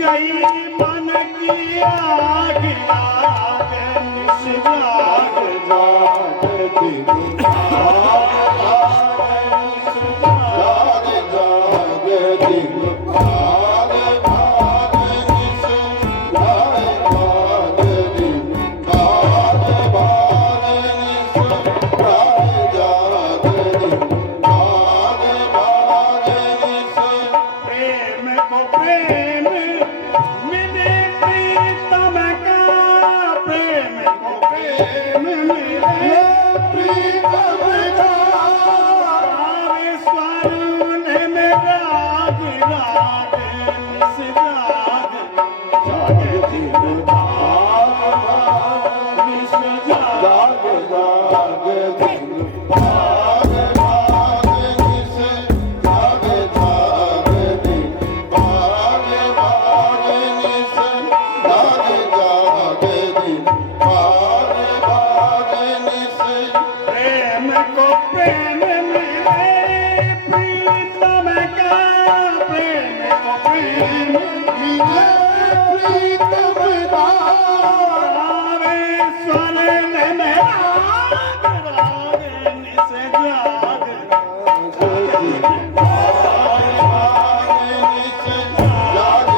गई मन की आग आग निश जाग जाग दिन जाग जाग दिन भाग भाग निश जाग जाग दिन भाग भाग निश जाग जाग दिन भाग भाग निश प्रेम को प्रेम मिले प्रीतम का प्रेम को प्रेम मिले प्रीतम का आवे स्वरून में राग राग निस जाग जाग दिन भाग भाग निस जाग जाग दिन भाग भाग निस जाग जाग दिन भाग भाग निस जाग जाग दिन भाग भाग निस प्रेम को प्रेम मिले प्रीतम का प्रेम को प्रेम मिले प्रीतम का आवे स्वर्ण में राग राग निस जाग जाग दिन भाग भाग निस जाग जाग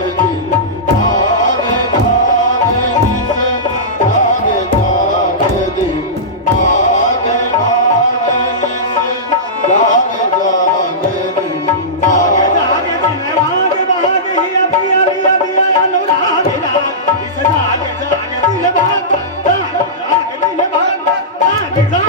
दिन भाग भाग निस जाग जाग दिन भाग भाग निस जाग जाग दिन भाग जाग दिन भाग भाग हिया पिया लिया दिया अनुराग राग इस जाग जाग दिन भाग जाग जाग दिन भाग जाग जाग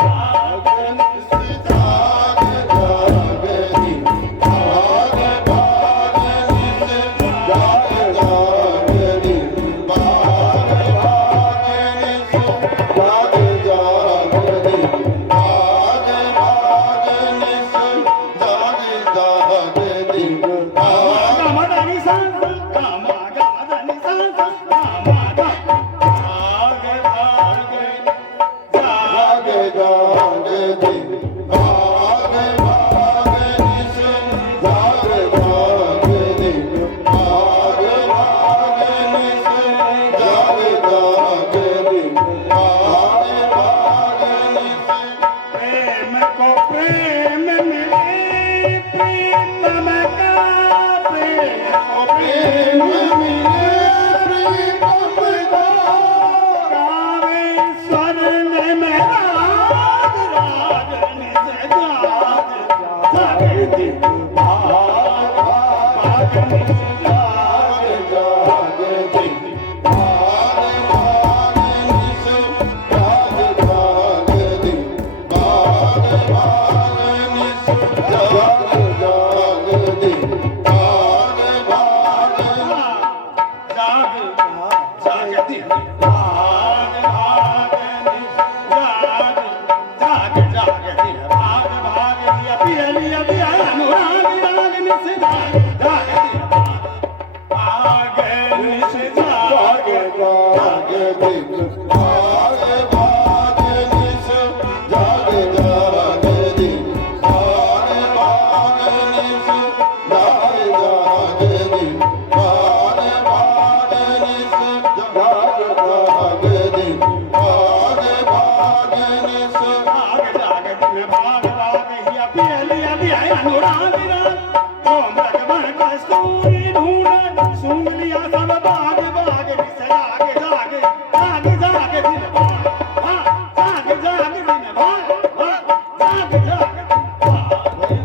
भाग निस जाग जाग दिन भाग भाग निस जाग जाग दिन भाग भाग निस जाग जाग दिन भाग भाग निस जाग जाग दिन भाग मदनि संत कामा गादनि संत कामा गा भाग भाग जाग जाग दिन भाग भाग निस जाग जाग दिन भाग भाग निस जाग जाग दिन भाग भाग निस प्रेम को प्रेम मिले प्रीतम का प्रेम को प्रेम मिले प्रीतम का गावे स्वर्ण में राग राग निस जाग जाग दिन भाग भाग निस जाग जाग दिन भाग भाग निस जाग जाग दिन भाग भाग निस जाग जाग दिन भाग भाग जाग जाग दिन भाग भाग निस जाग जाग जाग दिन भाग भाग लिया पिया लिया दिया अनुराग राग निस जाग जाग दिन भाग निस जाग जाग दिन भाग भाग निस जाग जाग दिन भाग भाग निस जाग जाग दिन भाग भाग निस जाग जाग दिन भाग भाग निस जाग जाग दिन भाग भाग हिया पिया लिया दिया अनुराग राग सोम रगमन कस्तूरी ढूंढ सूंघ लिया सब बाग बाग निस जाग जाग जाग जाग दिन भाग भाग जाग जाग दिन भाग भाग जाग जाग दिन भाग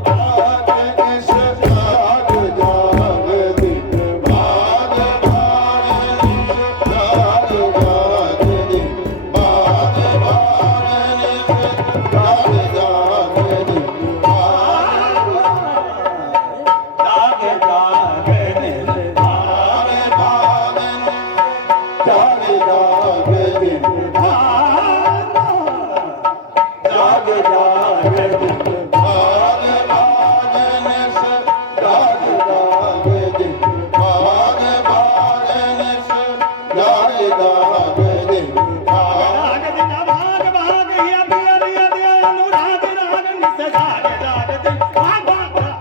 भाग निस जाग जाग दिन भाग भाग निस जाग जाग दिन भाग भाग निस जाग जाग दिन भाग जाग जाग दिन भाग भाग निस जाग जाग दिन भाग जाग जाग दिन भाग भाग निस जाग जाग दिन भाग भाग निस जाग जाग दिन भाग दिन भाग भाग हिया पिया लिया दिया अनुराग राग निस जाग जाग दिन भाग भाग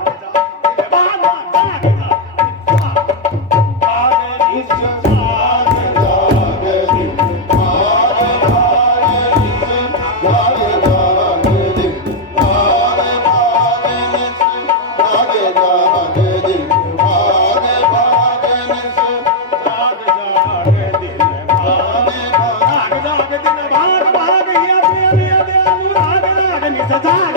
जाग जाग जाग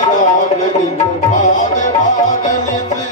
जाग दिन भाग भाग निस